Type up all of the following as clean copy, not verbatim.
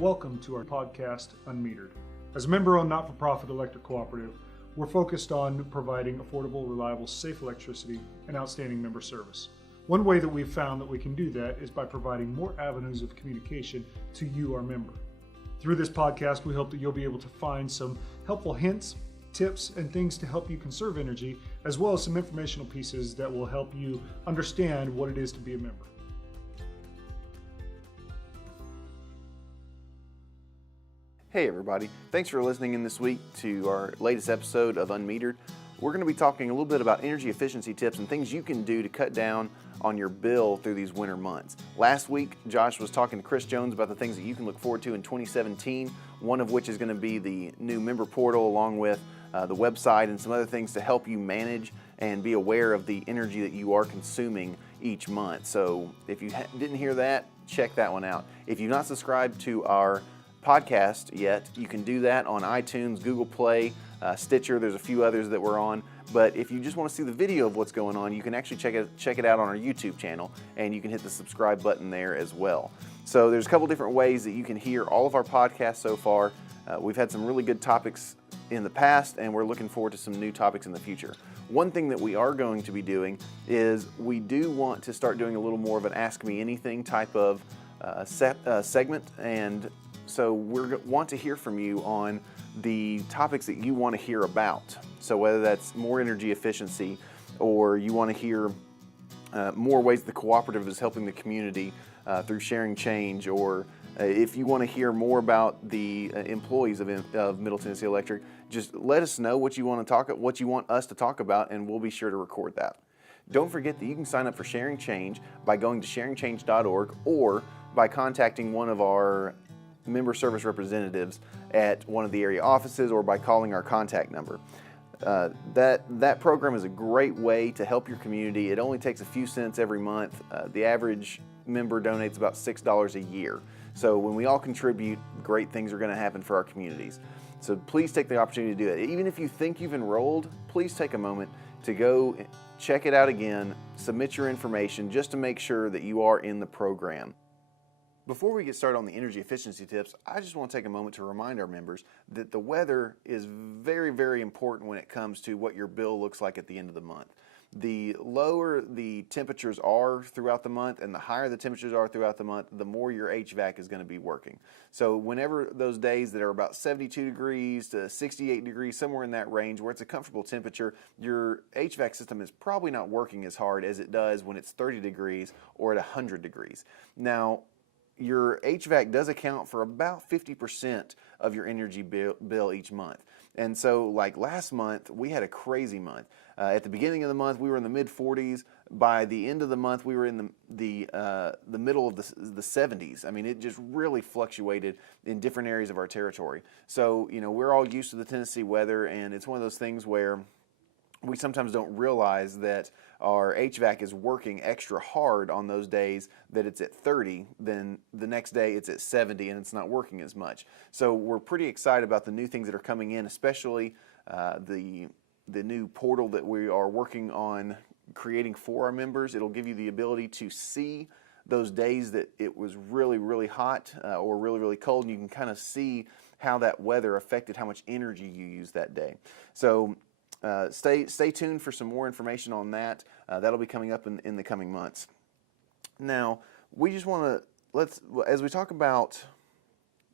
Welcome to our podcast, Unmetered. As a member-owned not-for-profit electric cooperative, we're focused on providing affordable, reliable, safe electricity and outstanding member service. One way that we've found that we can do that is by providing more avenues of communication to you, our member. Through this podcast, we hope that you'll be able to find some helpful hints, tips, and things to help you conserve energy, as well as some informational pieces that will help you understand what it is to be a member. Hey everybody, thanks for listening in this week to our latest episode of Unmetered. We're going to be talking a little bit about energy efficiency tips and things you can do to cut down on your bill through these winter months. Last week, Josh was talking to Chris Jones about the things that you can look forward to in 2017, one of which is going to be the new member portal along with the website and some other things to help you manage and be aware of the energy that you are consuming each month. So if you didn't hear that, check that one out. If you've not subscribed to our podcast yet, you can do that on iTunes, Google Play, Stitcher. There's a few others that we're on. But if you just want to see the video of what's going on, you can actually check it out on our YouTube channel, and you can hit the subscribe button there as well. So there's a couple different ways that you can hear all of our podcasts so far. We've had some really good topics in the past, and we're looking forward to some new topics in the future. One thing that we are going to be doing is we do want to start doing a little more of an Ask Me Anything type of segment, and so we want to hear from you on the topics that you want to hear about. So whether that's more energy efficiency, or you want to hear more ways the cooperative is helping the community through sharing change, or if you want to hear more about the employees of Middle Tennessee Electric, just let us know what you want us to talk about, and we'll be sure to record that. Don't forget that you can sign up for Sharing Change by going to sharingchange.org or by contacting one of our member service representatives at one of the area offices, or by calling our contact number. That program is a great way to help your community. It only takes a few cents every month. The average member donates about $6 a year. So when we all contribute, great things are going to happen for our communities. So please take the opportunity to do it. Even if you think you've enrolled, please take a moment to go check it out again, submit your information just to make sure that you are in the program. Before we get started on the energy efficiency tips, I just want to take a moment to remind our members that the weather is very, very important when it comes to what your bill looks like at the end of the month. The lower the temperatures are throughout the month and the higher the temperatures are throughout the month, the more your HVAC is going to be working. So whenever those days that are about 72 degrees to 68 degrees, somewhere in that range where it's a comfortable temperature, your HVAC system is probably not working as hard as it does when it's 30 degrees or at 100 degrees. Now, your HVAC does account for about 50% of your energy bill each month. And so like last month, we had a crazy month. At the beginning of the month, we were in the mid-40s. By the end of the month, we were in the middle of the 70s. I mean, it just really fluctuated in different areas of our territory. So, we're all used to the Tennessee weather, and it's one of those things where we sometimes don't realize that our HVAC is working extra hard on those days that it's at 30, then the next day it's at 70 and it's not working as much. So we're pretty excited about the new things that are coming in, especially the new portal that we are working on creating for our members. It'll give you the ability to see those days that it was really, really hot or really, really cold, and you can kind of see how that weather affected how much energy you use that day. So stay tuned for some more information on that. That'll be coming up in the coming months. Now, we just want to, as we talk about,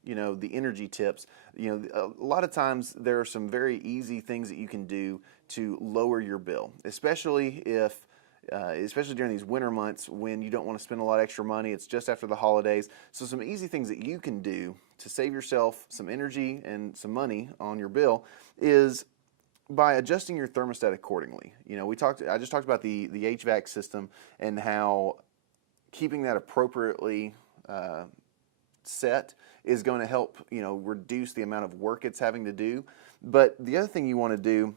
the energy tips, a lot of times there are some very easy things that you can do to lower your bill, especially during these winter months when you don't want to spend a lot of extra money. It's just after the holidays. So some easy things that you can do to save yourself some energy and some money on your bill is by adjusting your thermostat accordingly. I just talked about the HVAC system and how keeping that appropriately set is going to help, reduce the amount of work it's having to do. But the other thing you want to do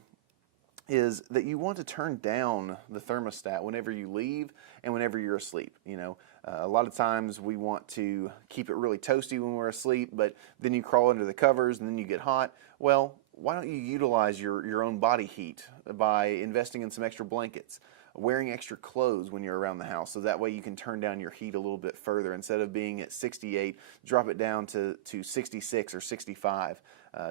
is that you want to turn down the thermostat whenever you leave and whenever you're asleep. A lot of times we want to keep it really toasty when we're asleep, but then you crawl under the covers and then you get hot. Well, why don't you utilize your own body heat by investing in some extra blankets, wearing extra clothes when you're around the house, so that way you can turn down your heat a little bit further. Instead of being at 68, drop it down to 66 or 65.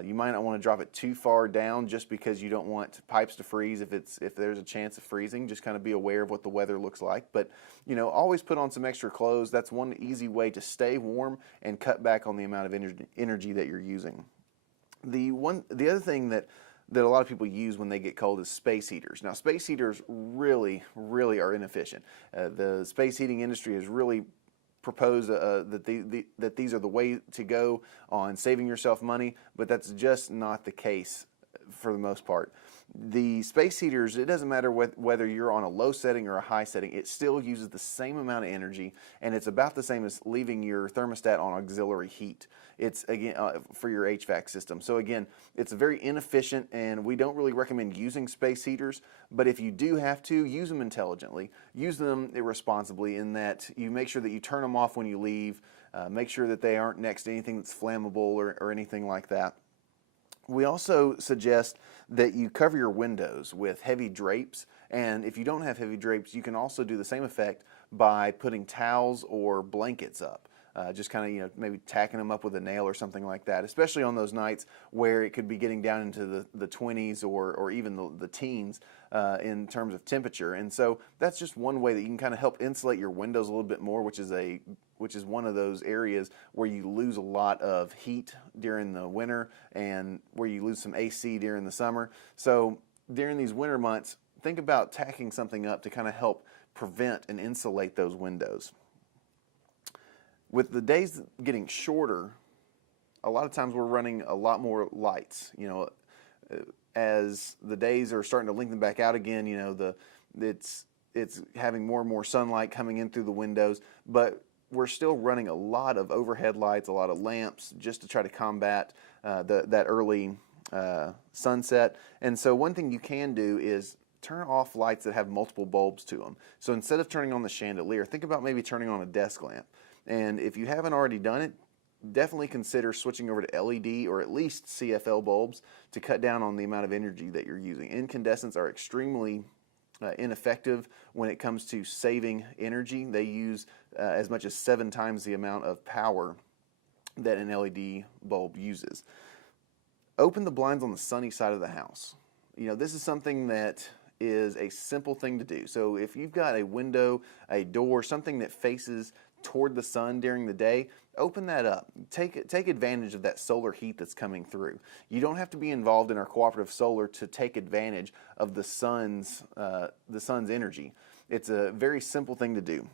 You might not want to drop it too far down just because you don't want pipes to freeze if there's a chance of freezing. Just kind of be aware of what the weather looks like. But always put on some extra clothes. That's one easy way to stay warm and cut back on the amount of energy that you're using. The other thing that a lot of people use when they get cold is space heaters. Now, space heaters really, really are inefficient. The space heating industry has really proposed that these are the way to go on saving yourself money, but that's just not the case for the most part. The space heaters, it doesn't matter whether you're on a low setting or a high setting, it still uses the same amount of energy, and it's about the same as leaving your thermostat on auxiliary heat. It's, again, for your HVAC system. So again, it's very inefficient, and we don't really recommend using space heaters, but if you do have to, use them intelligently. Use them irresponsibly in that you make sure that you turn them off when you leave, make sure that they aren't next to anything that's flammable or anything like that. We also suggest that you cover your windows with heavy drapes, and if you don't have heavy drapes, you can also do the same effect by putting towels or blankets up. Just kind of, maybe tacking them up with a nail or something like that, especially on those nights where it could be getting down into the 20s or even the teens in terms of temperature. And so that's just one way that you can kind of help insulate your windows a little bit more, which is one of those areas where you lose a lot of heat during the winter and where you lose some AC during the summer. So during these winter months, think about tacking something up to kind of help prevent and insulate those windows. With the days getting shorter, a lot of times we're running a lot more lights. As the days are starting to lengthen back out again, it's having more and more sunlight coming in through the windows, but we're still running a lot of overhead lights, a lot of lamps, just to try to combat that early sunset. And so one thing you can do is turn off lights that have multiple bulbs to them. So instead of turning on the chandelier, think about maybe turning on a desk lamp. And if you haven't already done it, definitely consider switching over to LED or at least CFL bulbs to cut down on the amount of energy that you're using. Incandescents are extremely ineffective when it comes to saving energy. They use as much as 7 times the amount of power that an LED bulb uses. Open the blinds on the sunny side of the house. This is something that is a simple thing to do. So if you've got a window, a door, something that faces toward the sun during the day, open that up. Take advantage of that solar heat that's coming through. You don't have to be involved in our cooperative solar to take advantage of the sun's energy. It's a very simple thing to do.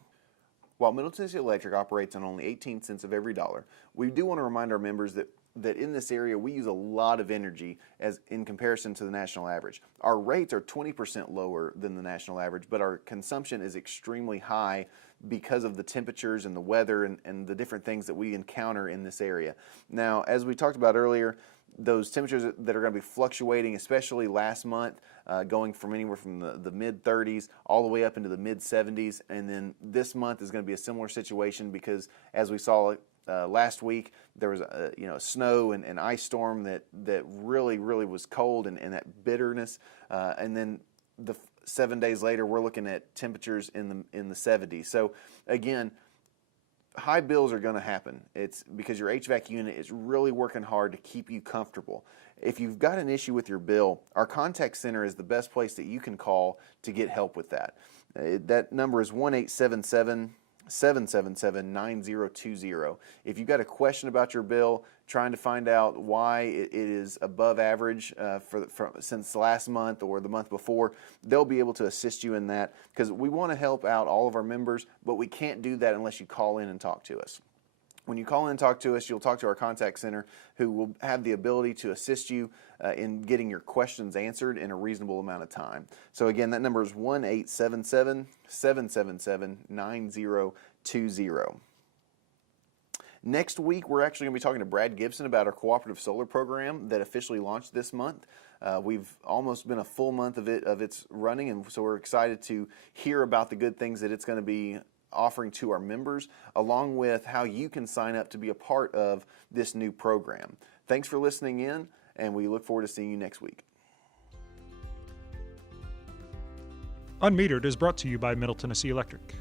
While Middle Tennessee Electric operates on only 18 cents of every dollar, we do want to remind our members that in this area we use a lot of energy as in comparison to the national average. Our rates are 20% lower than the national average, but our consumption is extremely high because of the temperatures and the weather and the different things that we encounter in this area. Now, as we talked about earlier, those temperatures that are going to be fluctuating, especially last month, going from anywhere from the mid-30s all the way up into the mid-70s, and then this month is going to be a similar situation because, as we saw last week, there was a snow and ice storm that really was cold and that bitterness, and then the 7 days later we're looking at temperatures in the 70s. So again, high bills are going to happen. It's because your HVAC unit is really working hard to keep you comfortable. If you've got an issue with your bill, our contact center is the best place that you can call to get help with that. That number is 1-877-777-9020. If you've got a question about your bill, trying to find out why it is above average since last month or the month before, they'll be able to assist you in that, because we want to help out all of our members, but we can't do that unless you call in and talk to us. When you call in and talk to us, you'll talk to our contact center, who will have the ability to assist you in getting your questions answered in a reasonable amount of time. So again, that number is 1-877-777-9020. Next week, we're actually going to be talking to Brad Gibson about our cooperative solar program that officially launched this month. We've almost been a full month of its running, and so we're excited to hear about the good things that it's going to be offering to our members, along with how you can sign up to be a part of this new program. Thanks for listening in, and we look forward to seeing you next week. Unmetered is brought to you by Middle Tennessee Electric.